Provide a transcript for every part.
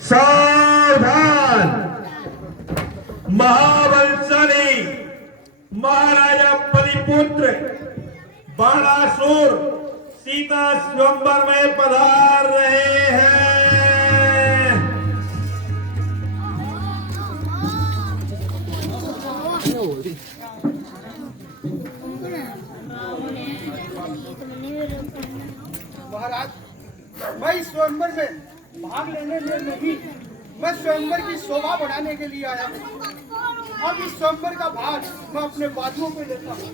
सावधान! महाबलशाली महाराजा बलिपुत्र बाणासुर सीता स्वयंवर में पधार रहे हैं। महाराज, मैं इस स्वयंवर में भाग लेने में नहीं, मैं स्वयंवर की शोभा बढ़ाने के लिए आया हूँ। अब इस स्वयंवर का भाग मैं अपने बाजुओं पे लेता हूँ।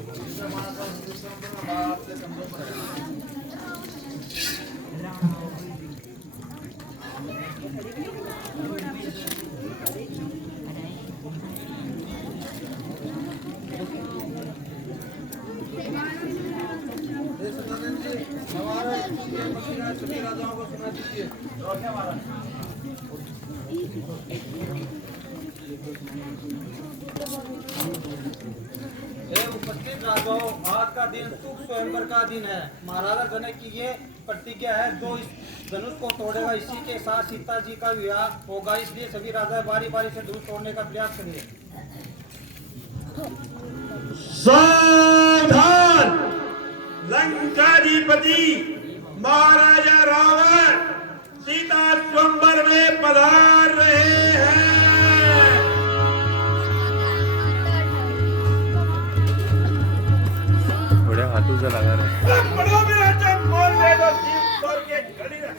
सभी राजाओं को सुना दीजिए। उपस्थित राजाओं, आज का दिन शुभ स्वयंवर का दिन है। महाराजा जनक की ये प्रतिज्ञा है, जो इस धनुष को तोड़ेगा इसी के साथ सीता जी का विवाह होगा। इसलिए सभी राजा बारी बारी से धनुष तोड़ने का प्रयास करिए। सावधान! लंकाधिपति महाराजा रावण सीता स्वयंवर में पधार रहे हैं। थोड़े हाथों से लगा रहे बड़ो मेरा जब मोल दे दो जीव तोड़ के गली में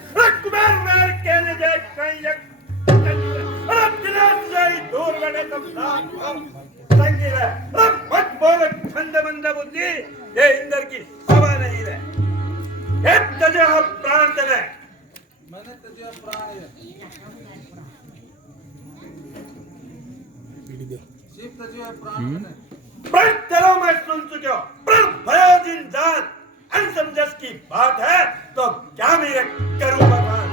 कुमार मेर कहने जाए कहीं जग अब दिलास जाई दूर बने तब नाम संगी रहे। अब मत बोल ठंड मंद बुद्धि, ये इंद्र की सभा नहीं रहे। ये तजे हम प्राण दे, मैंने तजे प्राण शिव तजे प्राण पर चलो मैं सुन चुके हो। पर भयोजिन जान अनसमझस की बात है तो क्या मेरे करूं भगवान।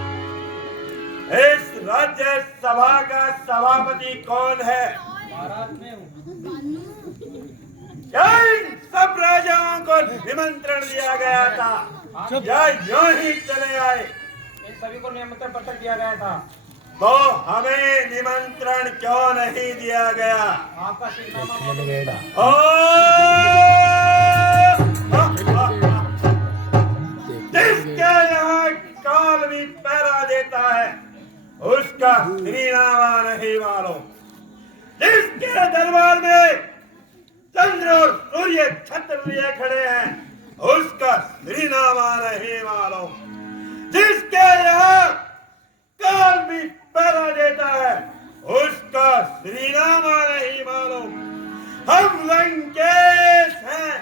इस राज्य सभा का सभापति कौन है? महाराज में हूँ। क्या इन सब राजाओं को निमंत्रण दिया गया था या यूं ही चले आए? इन सभी को निमंत्रण पत्र दिया गया था। तो हमें निमंत्रण क्यों नहीं दिया गया? आपका शिरनामा ओ जिसके यहाँ काल भी पहरा देता है उसका श्रीनामा नहीं मालूम। जिसके दरबार में चंद्र और सूर्य छत्र लिए खड़े हैं उसका श्रीनामा नहीं मालूम। जिसके यहाँ काल भी पहरा देता है उसका श्रीनामा नहीं मालूम। हम लंकेश हैं।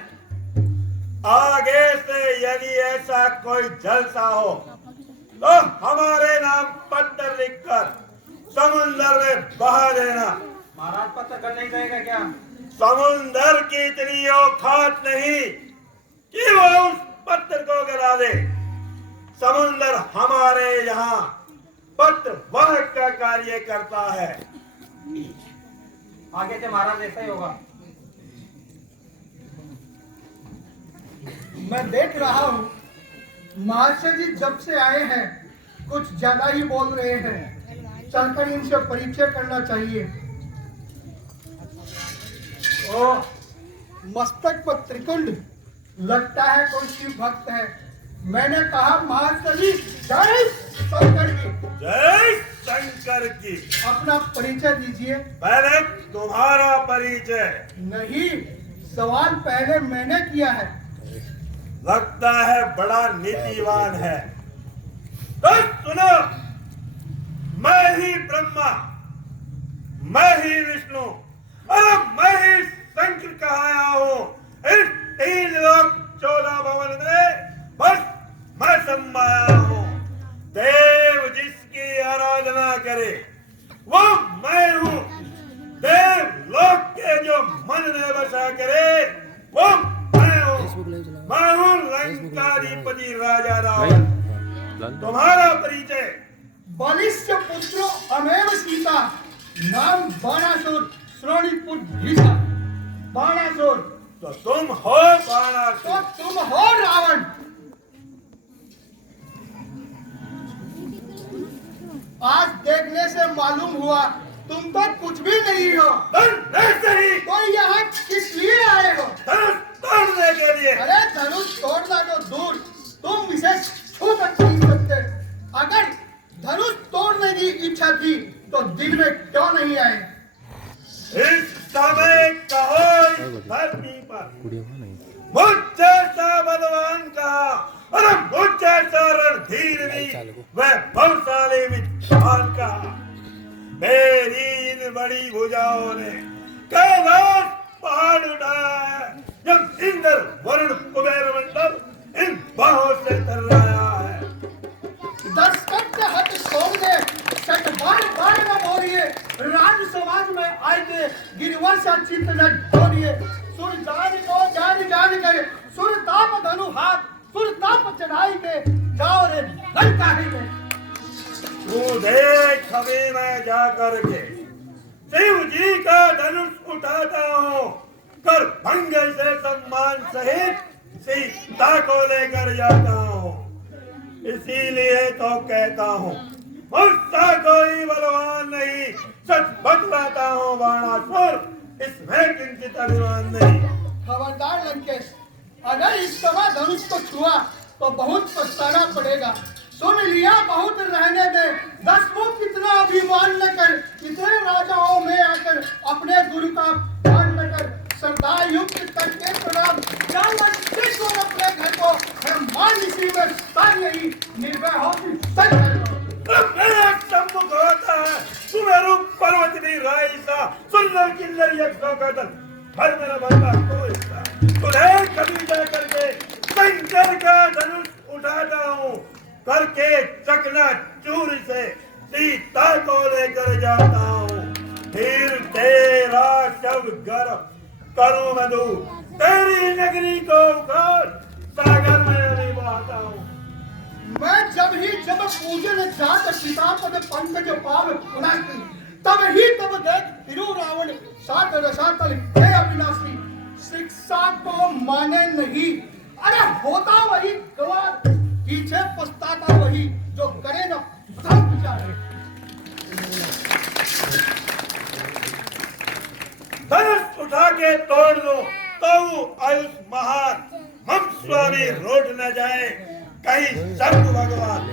आगे से यदि ऐसा कोई जलसा हो तो हमारे नाम पत्र लिखकर समुद्र में बहा देना। महाराज पत्र कर नहीं रहेगा क्या? समुद्र की इतनी औकात नहीं कि वो उस पत्र को गला दे। समुद्र हमारे यहाँ पत्र वाहक का कार्य करता है। आगे से महाराज ऐसा ही होगा। मैं देख रहा हूँ महाशय जी जब से आए हैं कुछ ज्यादा ही बोल रहे हैं। चलकर इनसे परिचय करना चाहिए। ओ मस्तक पर त्रिकुंड, लगता है कोई शिव भक्त है। मैंने कहा महाशय जी जय शंकर की। जय शंकर की। अपना परिचय दीजिए। पहले तुम्हारा परिचय। नहीं, सवाल पहले मैंने किया है। लगता है बड़ा नीतिवान है। तो सुनो, मैं ही ब्रह्मा, मैं ही विष्णु और मैं ही शंकर कहाया हूँ। इस 3 लोक 14 भवन में बस मैं समाया हूँ। देव जिसकी आराधना करे वो मैं हूँ। देव लोक के जो मन में बसा करे वो मैं हूँ। मैं हूँ लंकाधिपति राजा रावण। तुम्हारा परिचय? बलिष्ठ पुत्रो अमेव सीता, नाम बाणासुर, श्रोणीपुर भीषण। बाणासुर तो तुम हो बाणासुर। तो तुम हो रावण। आज देखने से मालूम हुआ तुम तो कुछ भी नहीं हो। नहीं, तो यहाँ किस लिए आए हो? धनुष तोड़ने के लिए। अरे धनुष तोड़ना तो दूर, तुम इसे छू तक नहीं सकते। अगर धनुष तोड़ने की इच्छा थी तो दिन में क्यों नहीं आए? इस समय कहो धरती पर कुड़िया हुआ नहीं मुझ जैसा बलवान का और मुझ जैसा रणधीर भी वह बलशाली विद्वान का मेरी इन बड़ी भुजाओं ने कैलाश पहाड़ उठाया है। जब इंद्र वरुण कुबेर मंडल इन बाहों से तर्राया है। दस्तक के हाथ छोड़ दे, सच बार न बोलिए। राज समाज में आए थे गिरवर सा चित्त न ढोलिए। सुर जान कर सुर ताप धनु हाथ, सुर ताप चढ़ाई के जाओ रे लंकाही में। तू देख अभी मैं जा करके शिव जी का धनुष उठाता हूँ, कर भंग से सम्मान सहित सीता को लेकर जाता हूँ। इसीलिए तो कहता हूँ मुझसा कोई बलवान नहीं, सच बतलाता हूँ बाणासुर, इसमें किंचित अभिमान नहीं। खबरदार लंकेश, अगर इस समय धनुष को छुआ तो बहुत पछताना पड़ेगा। सुन लिया, बहुत रहने दे। 10 मुख कितना अभिमान न कर, इतने राजाओं में आकर अपने गुरु का मान न कर। श्रद्धा युक्त करके प्रणाम, विश्व अपने घर को मान इसी में सारी यही निर्भय हो कि सच मेरा सम्मुख होता है सुमेरु पर्वतनी राइसा, सुंदर किन्नर यज्ञों का दल, हर मेरा बंदा कोई सा। तुम्हें कभी जा करके शंकर का धनुष उठाता हूँ, करके चकना चूर से सीता को लेकर जाता हूँ। फिर तेरा शव गर्भ करूँ मैं दूर, तेरी नगरी को उखाड़ सागर में अभी बहाता हूँ। मैं जब पूजन जात पिता पद पंकज पाव पुनाती, तब देख फिरू रावण सात रसातल हे अविनाशी। शिक्षा को माने नहीं, अरे होता वही गवार, पीछे पछताता वही जो करे न प्रथम विचार। धनुष उठा के तोड़ दो तो आयुष महान हम स्वामी रोड न जाए कहीं शंभ भगवान।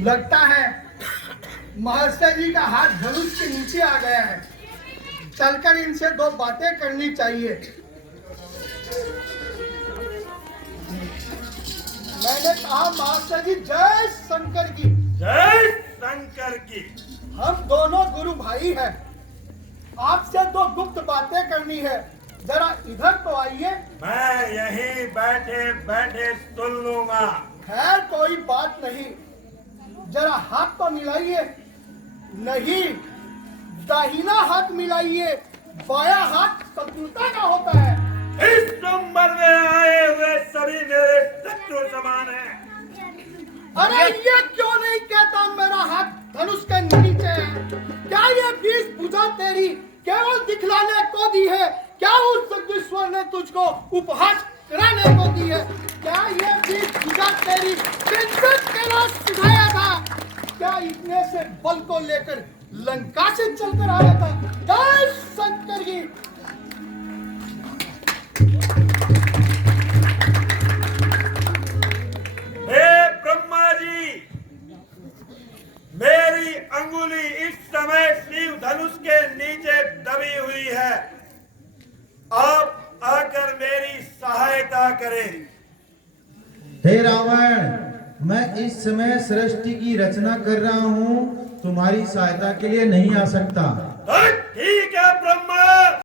लगता है महर्षि जी का हाथ धनुष के नीचे आ गया है। चलकर इनसे 2 बातें करनी चाहिए। मैंने कहा महर्षि जी जय शंकर की। जय शंकर की। हम दोनों गुरु भाई हैं, आपसे 2 गुप्त बातें करनी है, जरा इधर तो आइए। मैं यहीं बैठे बैठे सुन लूंगा। खैर कोई बात नहीं, जरा हाथ तो मिलाइए। नहीं, दाहिना हाथ मिलाइए, बाया हाथ शत्रुता का होता है। इस उम्र में आए हुए सभी मेरे शत्रु समान हैं। अरे ये क्यों नहीं कहता मेरा हाथ धनुष के नीचे है? क्या ये 20 भुजा तेरी केवल दिखलाने को दी है? क्या उस जगदीश्वर ने तुझको उपहास कराने को दी है? क्या ये 20 भुजा तेरी शिद्दत के लिए सिखाया था? क्या इतने से बल को लेकर लंका से चलकर आया था? जय शंकर की। हे ब्रह्मा जी, मेरी अंगुली इस समय शिव धनुष के नीचे दबी हुई है। आप आकर मेरी सहायता करें। हे रावण, मैं इस समय सृष्टि की रचना कर रहा हूँ, तुम्हारी सहायता के लिए नहीं आ सकता। हट!